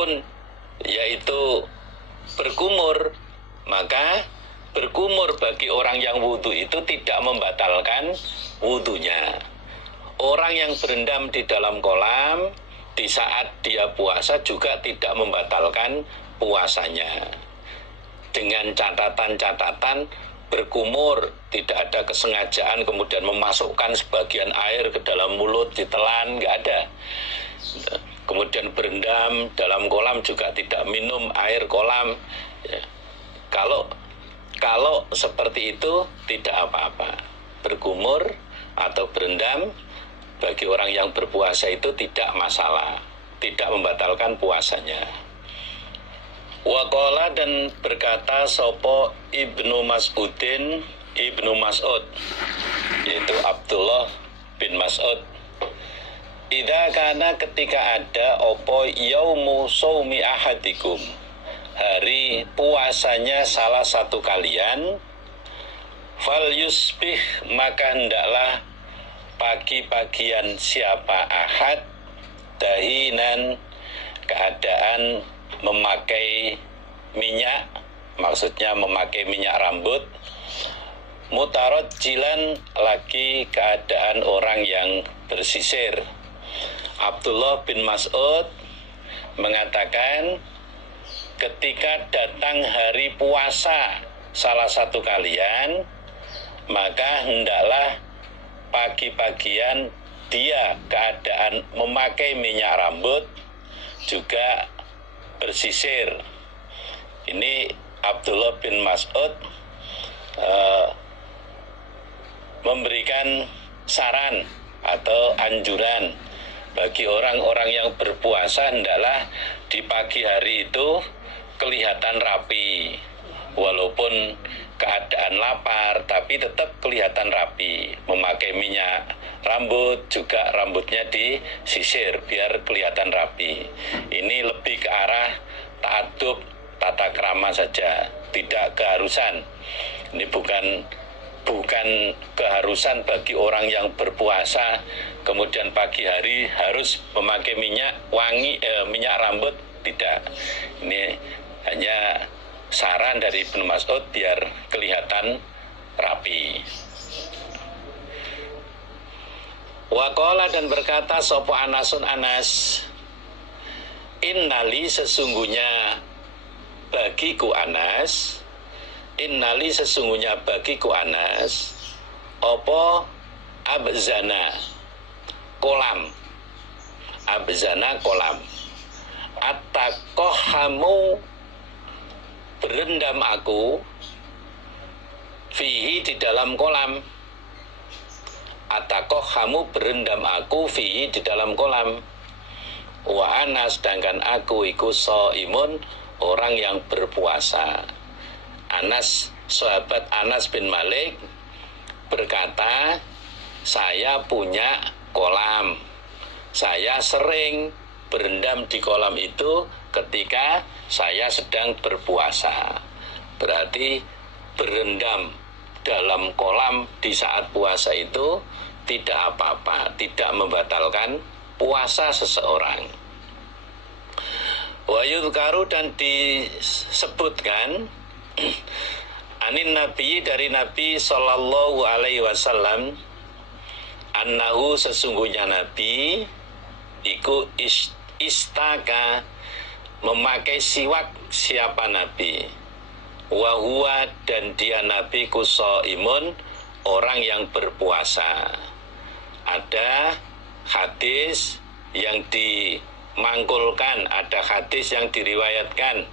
rukun, yaitu berkumur, maka berkumur bagi orang yang wudhu itu tidak membatalkan wudhunya. Orang yang berendam di dalam kolam di saat dia puasa juga tidak membatalkan puasanya. Dengan catatan-catatan berkumur, tidak ada kesengajaan kemudian memasukkan sebagian air ke dalam mulut, ditelan, nggak ada. Kemudian berendam dalam kolam juga tidak minum air kolam. Kalau seperti itu tidak apa-apa. Berkumur atau berendam bagi orang yang berpuasa itu tidak masalah, tidak membatalkan puasanya. Waqala, dan berkata sopo Ibnu Mas'udin, Ibnu Mas'ud, yaitu Abdullah bin Mas'ud, idza kana, ketika ada opo yaumu saumi ahadikum, hari puasanya salah satu kalian, fal yusbih, maka hendaklah pagi-pagian siapa ahad, dahinan, keadaan memakai minyak, maksudnya memakai minyak rambut, mutarajjilan, lagi keadaan orang yang bersisir. Abdullah bin Mas'ud mengatakan, ketika datang hari puasa salah satu kalian, maka hendaklah pagi-pagian dia keadaan memakai minyak rambut, juga bersisir. Ini Abdullah bin Mas'ud memberikan saran atau anjuran bagi orang-orang yang berpuasa, hendaklah di pagi hari itu kelihatan rapi, walaupun keadaan lapar tapi tetap kelihatan rapi, memakai minyak rambut, juga rambutnya disisir biar kelihatan rapi. Ini lebih ke arah ta'adub, tata krama saja, tidak keharusan. Ini bukan keharusan bagi orang yang berpuasa kemudian pagi hari harus memakai minyak wangi, minyak rambut, tidak. Ini hanya saran dari Ibnu Mas'ud biar kelihatan rapi. Waqala, dan berkata sopo Anasun Anas, innali, sesungguhnya bagiku Anas, innali, sesungguhnya bagiku Anas, opo abzana, kolam, abzana kolam, at-taqahamu, berendam aku, fihi, di dalam kolam, at-taqahamu, berendam aku, fihi, di dalam kolam, wa ana, sedangkan aku iku shaimun, orang yang berpuasa. Anas, sahabat Anas bin Malik berkata, saya punya kolam, saya sering berendam di kolam itu ketika saya sedang berpuasa. Berarti berendam dalam kolam di saat puasa itu tidak apa-apa, tidak membatalkan puasa seseorang. Wa yudhkaru, dan disebutkan anin Nabi, dari Nabi sallallahu alaihi wasallam, annahu, sesungguhnya Nabi iku istaka, memakai siwak, siapa Nabi, wa huwa, dan dia Nabi shaimun, orang yang berpuasa. Ada hadis yang dimangkulkan, ada hadis yang diriwayatkan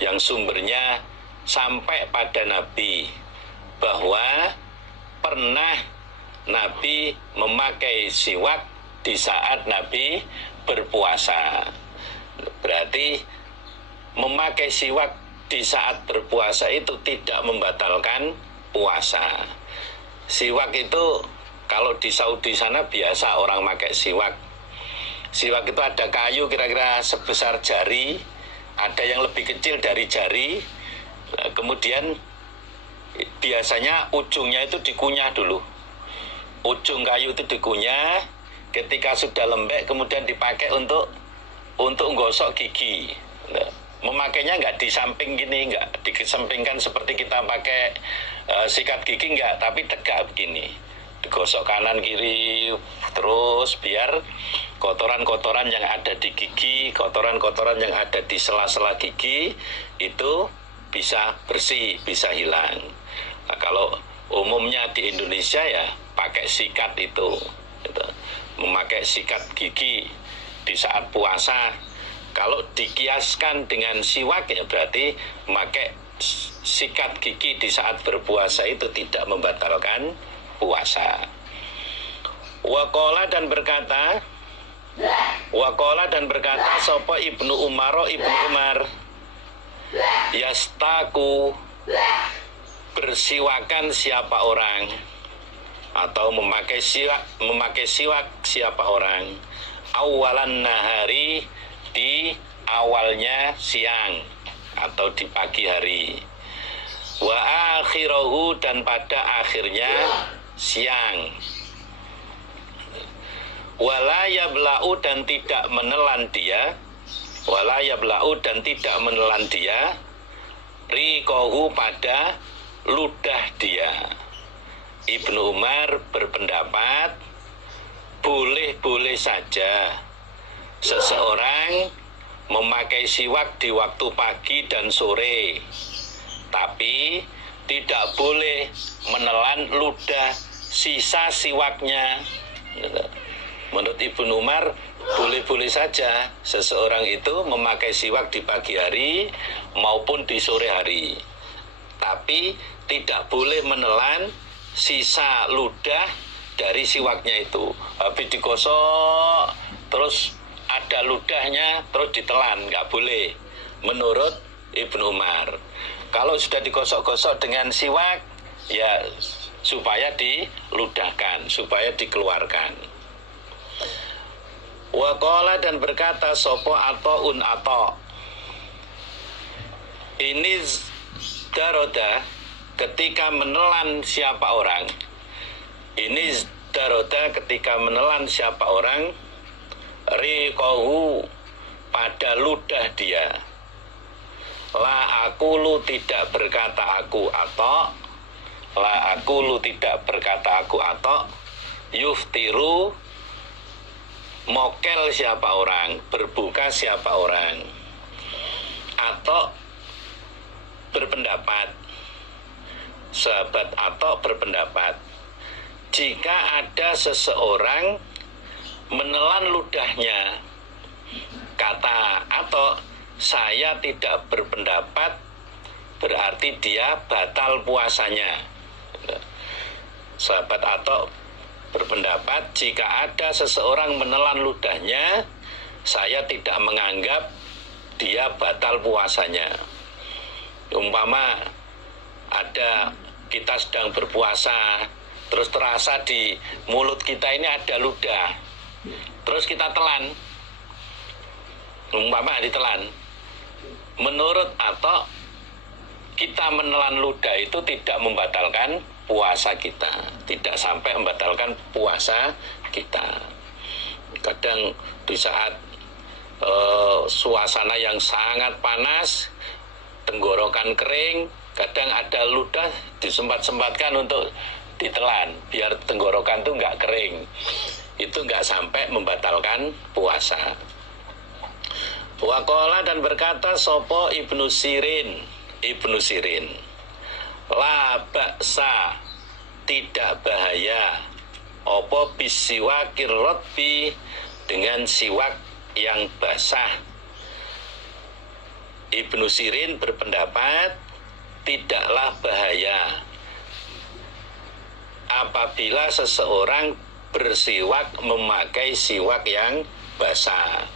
yang sumbernya sampai pada Nabi, bahwa pernah Nabi memakai siwak di saat Nabi berpuasa. Berarti memakai siwak di saat berpuasa itu tidak membatalkan puasa. Siwak itu kalau di Saudi sana biasa orang pakai siwak. Siwak itu ada kayu kira-kira sebesar jari, ada yang lebih kecil dari jari. Kemudian biasanya ujungnya itu dikunyah dulu. Ujung kayu itu dikunyah, ketika sudah lembek kemudian dipakai untuk untuk gosok gigi. Nah, memakainya nggak di samping gini, nggak dikesampingkan seperti kita pakai sikat gigi, nggak, tapi tegak begini. Digosok kanan kiri terus biar kotoran-kotoran yang ada di gigi, kotoran-kotoran yang ada di sela-sela gigi itu bisa bersih, bisa hilang. Nah, kalau umumnya di Indonesia ya pakai sikat itu, gitu. Memakai sikat gigi di saat puasa. Kalau dikiaskan dengan siwak ya berarti memakai sikat gigi di saat berpuasa itu tidak membatalkan puasa. Waqala dan berkata sapa Ibnu Umar, yastaku, bersiwakan siapa orang, atau memakai siwak siapa orang, awalan nahari, di awalnya siang atau di pagi hari, wa akhirahu, dan pada akhirnya siang, wala yabla'u, dan tidak menelan dia, riqahu, pada ludah dia. Ibnu Umar berpendapat boleh-boleh saja seseorang memakai siwak di waktu pagi dan sore, tapi tidak boleh menelan ludah sisa siwaknya. Menurut Ibnu Umar boleh-boleh saja seseorang itu memakai siwak di pagi hari maupun di sore hari, tapi tidak boleh menelan sisa ludah dari siwaknya itu. Habis digosok terus ada ludahnya terus ditelan, nggak boleh menurut Ibnu Umar. Kalau sudah digosok-gosok dengan siwak ya supaya diludahkan, supaya dikeluarkan. Waqala, dan berkata sopo Ata'un, ini daroda, ketika menelan siapa orang, ini daroda, ketika menelan siapa orang, riqahu, pada ludah dia, la aqulu, tidak berkata aku, atau yuftiru, mokel siapa orang, berbuka siapa orang. Atau berpendapat, sahabat Atau berpendapat, jika ada seseorang menelan ludahnya, kata Atau, saya tidak berpendapat, berarti dia batal puasanya. Sahabat Atau berpendapat, jika ada seseorang menelan ludahnya, saya tidak menganggap dia batal puasanya. Umpama ada kita sedang berpuasa, terus terasa di mulut kita ini ada ludah, terus kita telan, umpama ditelan, menurut Atau kita menelan ludah itu tidak membatalkan puasa kita, tidak sampai membatalkan puasa kita. Kadang di saat suasana yang sangat panas, tenggorokan kering, kadang ada ludah disempat-sempatkan untuk ditelan biar tenggorokan itu nggak kering. Itu nggak sampai membatalkan puasa. Waqala, dan berkata sopo Ibnu Sirin, la ba'sa, tidak bahaya, opo bisiwakir rotbi, dengan siwak yang basah. Ibnu Sirin berpendapat tidaklah bahaya apabila seseorang bersiwak memakai siwak yang basah.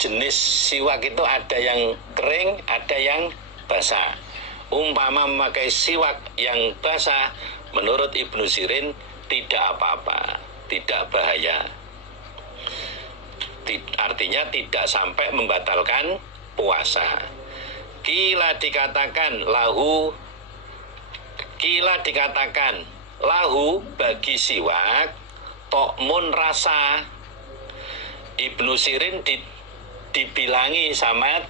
Jenis siwak itu ada yang kering, ada yang basah. Umpama memakai siwak yang basah, menurut Ibnu Sirin tidak apa-apa, tidak bahaya. Artinya tidak sampai membatalkan puasa. Kila dikatakan lahu bagi siwak tokmun, rasa. Ibnu Sirin dibilangi sama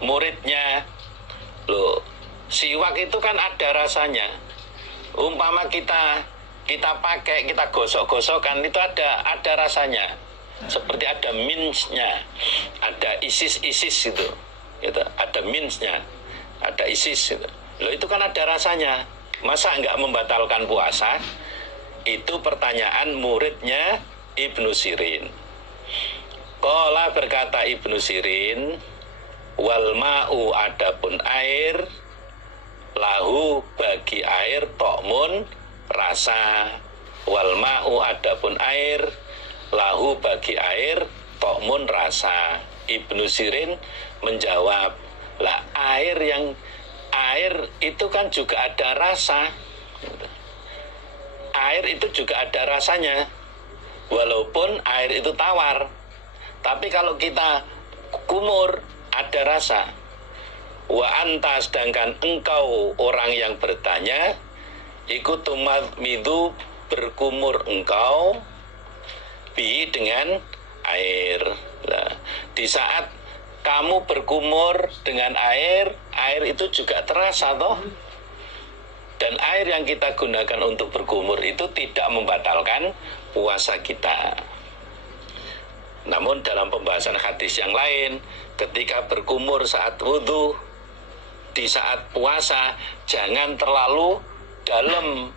muridnya, loh, siwak itu kan ada rasanya. Umpama kita pakai, kita gosok-gosokkan, itu ada rasanya. Seperti ada minsnya, ada isis gitu, ada minsnya, ada isis gitu. Loh, itu kan ada rasanya. Masa enggak membatalkan puasa? Itu pertanyaan muridnya Ibnu Sirin. Qala, berkata Ibnu Sirin, wal ma'u, adapun air, lahu, bagi air, tokmun, rasa. Wal ma'u, adapun air, lahu, bagi air, tokmun, rasa. Ibnu Sirin menjawab, lah air itu kan juga ada rasa. Air itu juga ada rasanya, walaupun air itu tawar. Tapi kalau kita kumur, ada rasa. Wa anta, sedangkan engkau orang yang bertanya, ikut tumadmidu, berkumur engkau, bi, dengan air. Nah, di saat kamu berkumur dengan air itu juga terasa toh. Dan air yang kita gunakan untuk berkumur itu tidak membatalkan puasa kita. Namun dalam pembahasan hadis yang lain, ketika berkumur saat wudhu, di saat puasa, jangan terlalu dalam,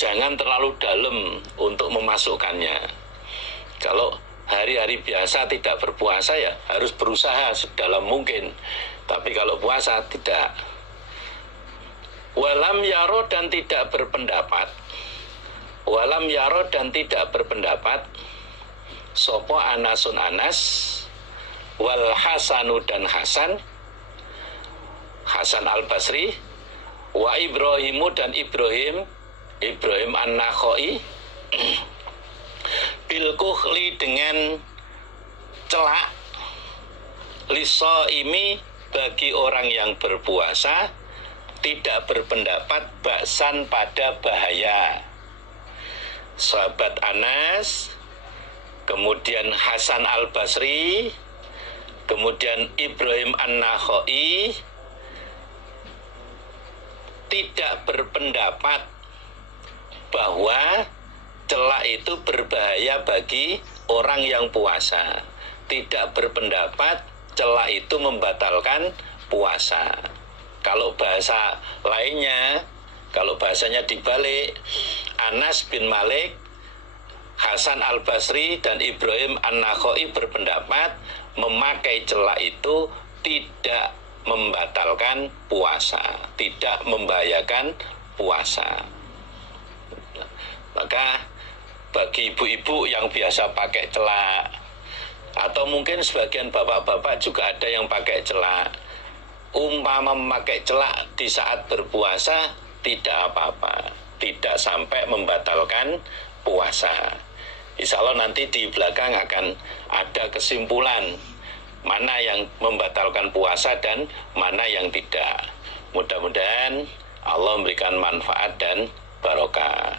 jangan terlalu dalam untuk memasukkannya. Kalau hari-hari biasa tidak berpuasa, ya harus berusaha sedalam mungkin. Tapi kalau puasa tidak. Walam yaro, dan tidak berpendapat. Walam yaro, dan tidak berpendapat. Sopo Anasun, Anas, wal Hasanu, dan Hasan Al-Basri, wa Ibrahimu, dan Ibrahim An-Nakhai, bil kuhli, dengan celak, lisoimi, bagi orang yang berpuasa, tidak berpendapat baksan, pada bahaya. Sahabat Anas, kemudian Hasan Al-Basri, kemudian Ibrahim An-Nakhai tidak berpendapat bahwa celak itu berbahaya bagi orang yang puasa. Tidak berpendapat celak itu membatalkan puasa. Kalau bahasa lainnya, kalau bahasanya dibalik, Anas bin Malik, Hasan Al-Basri, dan Ibrahim An-Nakhai berpendapat memakai celak itu tidak membatalkan puasa, tidak membahayakan puasa. Maka bagi ibu-ibu yang biasa pakai celak, atau mungkin sebagian bapak-bapak juga ada yang pakai celak, umpama memakai celak di saat berpuasa tidak apa-apa, tidak sampai membatalkan puasa. Insya Allah nanti di belakang akan ada kesimpulan mana yang membatalkan puasa dan mana yang tidak. Mudah-mudahan Allah memberikan manfaat dan barokah.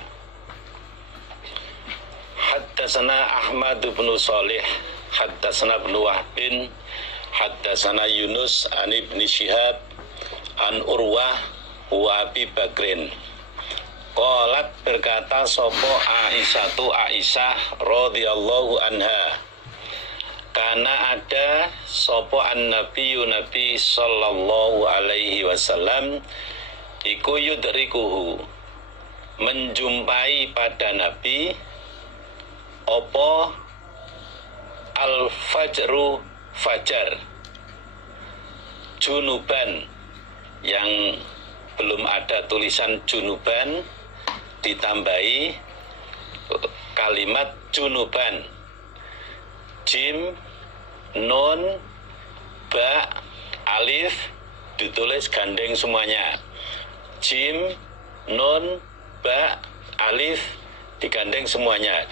Haddatsana Ahmad bin Shalih, haddatsana Ibnu Wahbin, haddatsana Yunus an Ibni Syihab an Urwah wa Abi Bakrin. Qalat, berkata sopo Aisyah radhiyallahu anha, karena ada sopo Nabi sallallahu alaihi wasallam iku yudrikuhu, menjumpai pada Nabi opo al-fajru, fajar, junuban, yang belum ada tulisan junuban, ditambahi kalimat junuban, jim, nun, ba, alif, ditulis gandeng semuanya. Jim, nun, ba, alif, digandeng semuanya.